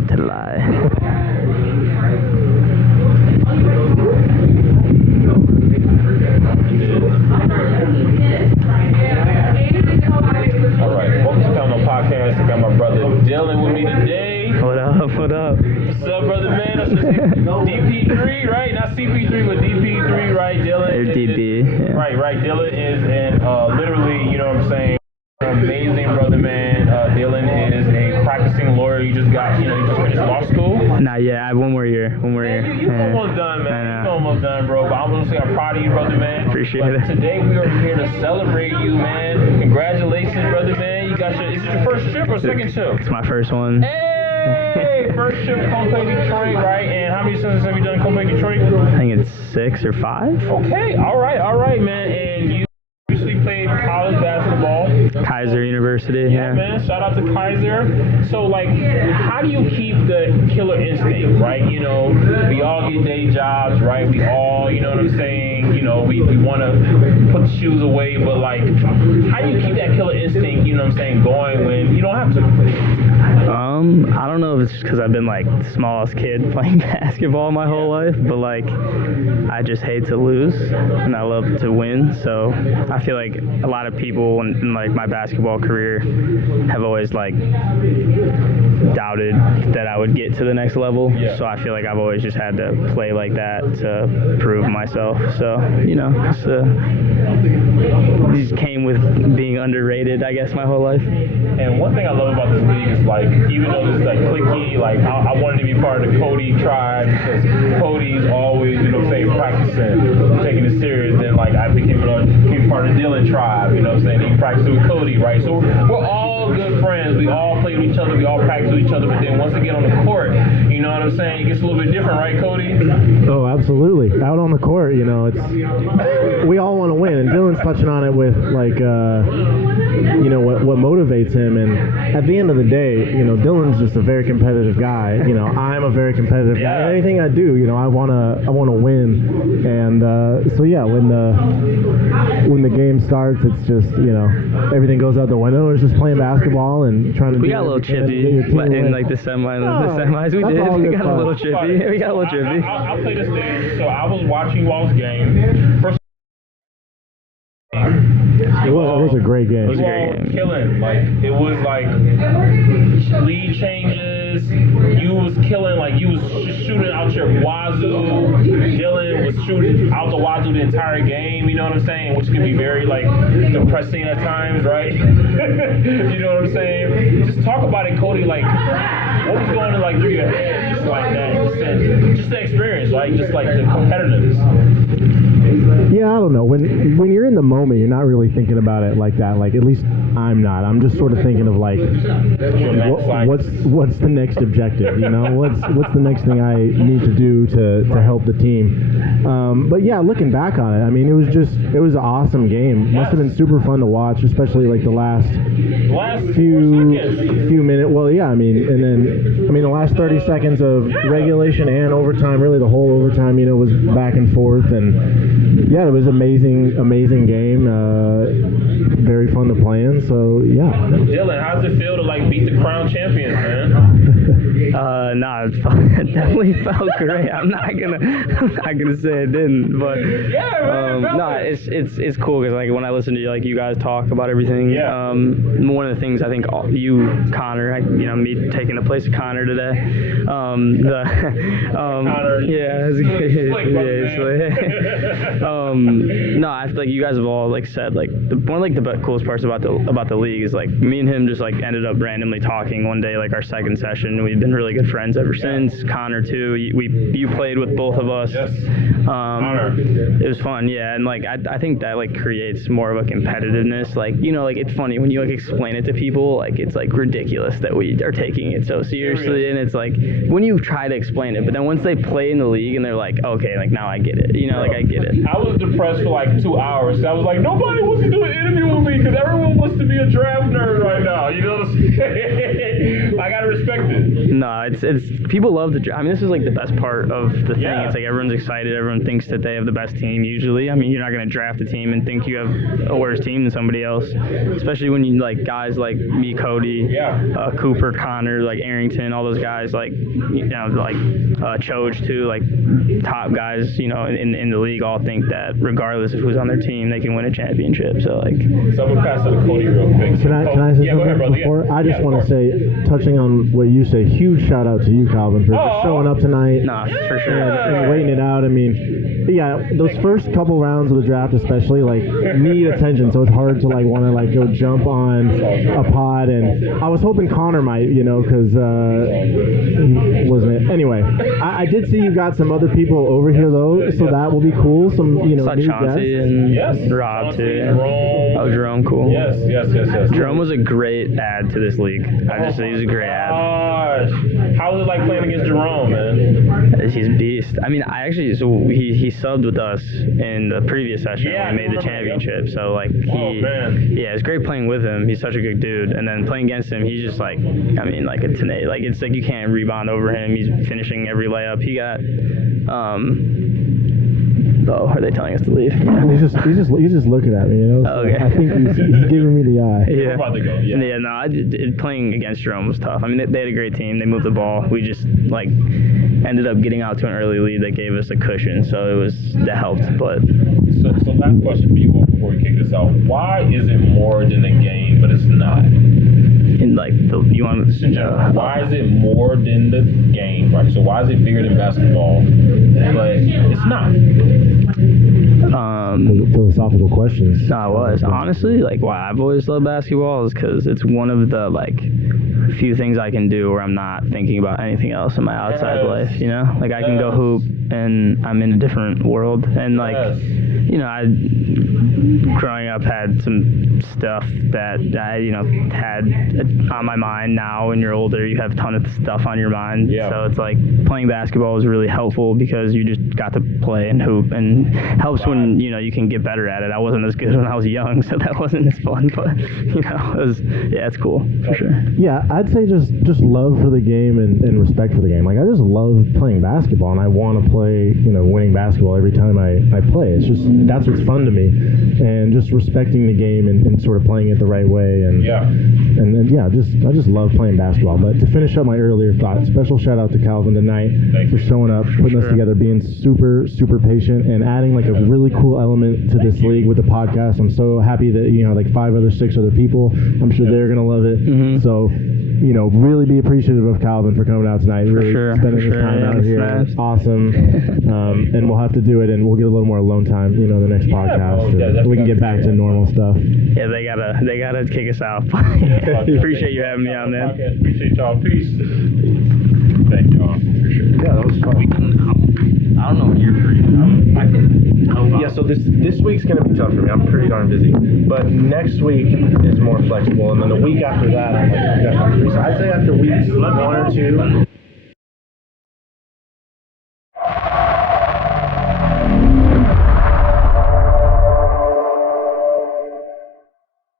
love to lie. All right, welcome to Count On Podcast. I got my brother Dylan with me today. What up? What up? What's up, brother, man? That's DP3, right? Not CP3, but DP3, right? Dylan. They're DP. Yeah. Right. Dylan is literally, you know what I'm saying, amazing brother, man. Dylan is a practicing lawyer. You just got, you just finished law school. Not yet. I have one more year. You almost done, man. You almost done, bro. But I'm gonna say I'm proud of you, brother, man. Appreciate it. Today we are here to celebrate you, man. Congratulations, brother, man. You got is it your first trip or second trip? It's my first one. Hey, first trip Compe Detroit, right? And how many seasons have you done in Compe Detroit? I think it's 6 or 5. Okay, all right, man. And you usually played college basketball. Kaiser University. Yeah, man. Shout out to Kaiser. So, how do you keep the killer instinct, right? We all get day jobs, right? We all, you know what I'm saying? We want to put the shoes away, but how do you keep that killer instinct, you know what I'm saying, going when you don't have to? I don't know if it's just because I've been the smallest kid playing basketball my whole life, but I just hate to lose and I love to win. So I feel like a lot of people in my basketball career have always doubted that I would get to the next level. Yeah. So I feel like I've always just had to play like that to prove myself. So these came with being underrated, I guess, my whole life. And one thing I love about this league is even though it's cliquey, I wanted to be part of the Cody tribe because Cody's always, practicing, taking it serious. Then I became part of the Dylan tribe, you know what I'm saying? He practiced with Cody, right? So we're all good friends. We all play with each other. We all practice with each other. But then once we get on the court, you know what I'm saying? It gets a little bit different, right, Cody? Oh, absolutely. Out on the court, it's we all want to win, and Dylan's touching on it with what motivates him. And at the end of the day, Dylan's just a very competitive guy. I'm a very competitive guy. Anything I do, I wanna win. And so yeah, when the game starts, it's just everything goes out the window. It's just playing basketball and trying to. We got a little chippy in the semis. We did. We got a little chippy. We got a little chippy. I'll play this thing. So I was watching y'all's game. First. It was a great game. It was a great game. Killing. It was lead changes. You was killing. You was shooting out your wazoo. Dylan was shooting out the wazoo the entire game. You know what I'm saying? Which can be very depressing at times, right? You know what I'm saying? Just talk about it, Cody. What was going on through your head, just that, just the experience, right? Just the competitiveness. Yeah, I don't know. When you're in the moment, you're not really thinking about it like that. At least I'm not. I'm just sort of thinking of what's the next objective? What's the next thing I need to do to help the team? But yeah, looking back on it, it was an awesome game. Must have been super fun to watch, especially the last few minutes. Well, yeah, and then the last 30 seconds of regulation and overtime, really the whole overtime, was back and forth, and yeah, it was amazing game. Very fun to play in. So yeah. Dylan, how's it feel to beat the crown champions, man? It definitely felt great. I'm not gonna say it didn't, but it's cool because when I listen to you guys talk about everything, one of the things I think you, Connor, me taking the place of Connor today, Connor, I feel like you guys have all said one of the coolest parts about the league is me and him just ended up randomly talking one day our second session. We've been really good friends ever since. Connor too. You played with both of us. Yes. It was fun, yeah, and I think that creates more of a competitiveness. It's funny when you explain it to people, it's ridiculous that we are taking it so seriously, and it's when you try to explain it, but then once they play in the league and they're okay, now I get it. I get it. I was depressed for 2 hours. I was nobody wants to do an interview with me because everyone wants to be a draft nerd right now. You know what I'm saying? I gotta respect it. No, it's people love the. I mean, this is like the best part of the thing. Yeah. It's like everyone's excited. Everyone thinks that they have the best team. Usually, I mean, you're not gonna draft a team and think you have a worse team than somebody else. Especially when you like guys like me, Cody, Cooper, Connor, like Arrington, all those guys, like like Choj too, like top guys, in the league, all think that regardless of who's on their team, they can win a championship. So like. So I'm gonna pass it to Cody real quick. Can I say go ahead, something brother. before? I just want to say, touching on what you say, huge shout out to you, Calvin, for just showing up tonight. Nah, for sure. And waiting it out. I mean, yeah, those first couple rounds of the draft especially, like, need attention, so it's hard to, like, want to, like, go jump on a pod, and I was hoping Connor might, because he wasn't. Anyway, I did see you got some other people over here, though, so that will be cool. Some, new Chauncey guests. and Rob, too. Yeah. Jerome. Oh, Jerome, cool. Yes. Jerome was a great add to this league. He was a great add. Gosh. How was it like playing against Jerome, man? He's a beast. I mean, he subbed with us in the previous session when we made the championship. So, like, it was great playing with him. He's such a good dude. And then playing against him, he's just like, like a tenacious. Like, it's like you can't rebound over him. He's finishing every layup. He got, are they telling us to leave? He's just looking at me, So okay. I think he's giving me the eye. We're about to go. Yeah. No, playing against Jerome was tough. I mean, they had a great team. They moved the ball. We just ended up getting out to an early lead that gave us a cushion, so that helped. But so last question for you before we kick this out: why is it more than a game, but it's not? In you want why is it more than the game, right? So why is it bigger than basketball, but it's not? Philosophical questions. No, it was honestly why I've always loved basketball is because it's one of the few things I can do where I'm not thinking about anything else in my outside life. I can go hoop and I'm in a different world. And I growing up had some stuff that I had on my mind. Now when you're older, you have a ton of stuff on your mind. Yeah. So it's like playing basketball was really helpful because you just got to play and hoop, and helps when you can get better at it. I wasn't as good when I was young, so that wasn't as fun, but it's cool for sure. Yeah, I'd say just love for the game and respect for the game. Like, I just love playing basketball, and I want to play winning basketball every time I play. It's just that's what's fun to me, and just respecting the game and sort of playing it the right way. And I just love playing basketball. But to finish up my earlier thought, special shout out to Calvin tonight for showing up, putting us together, being super patient, and adding a really cool element to this league with the podcast. I'm so happy that 6 other people. I'm sure they're gonna love it. Mm-hmm. So really be appreciative of Calvin for coming out tonight. Really spending his time out here. Nice. Awesome. And we'll have to do it, and we'll get a little more alone time, the next podcast. We can get back to normal stuff. Yeah, they gotta kick us out. Appreciate you having me on, man. Appreciate y'all. Peace. Thank y'all. For sure. Yeah, that was fun. I don't know when you're free. I can help out. So this week's gonna be tough for me. I'm pretty darn busy. But next week is more flexible, and then the week after that, I'm definitely free. So I'd say after weeks 1 or 2.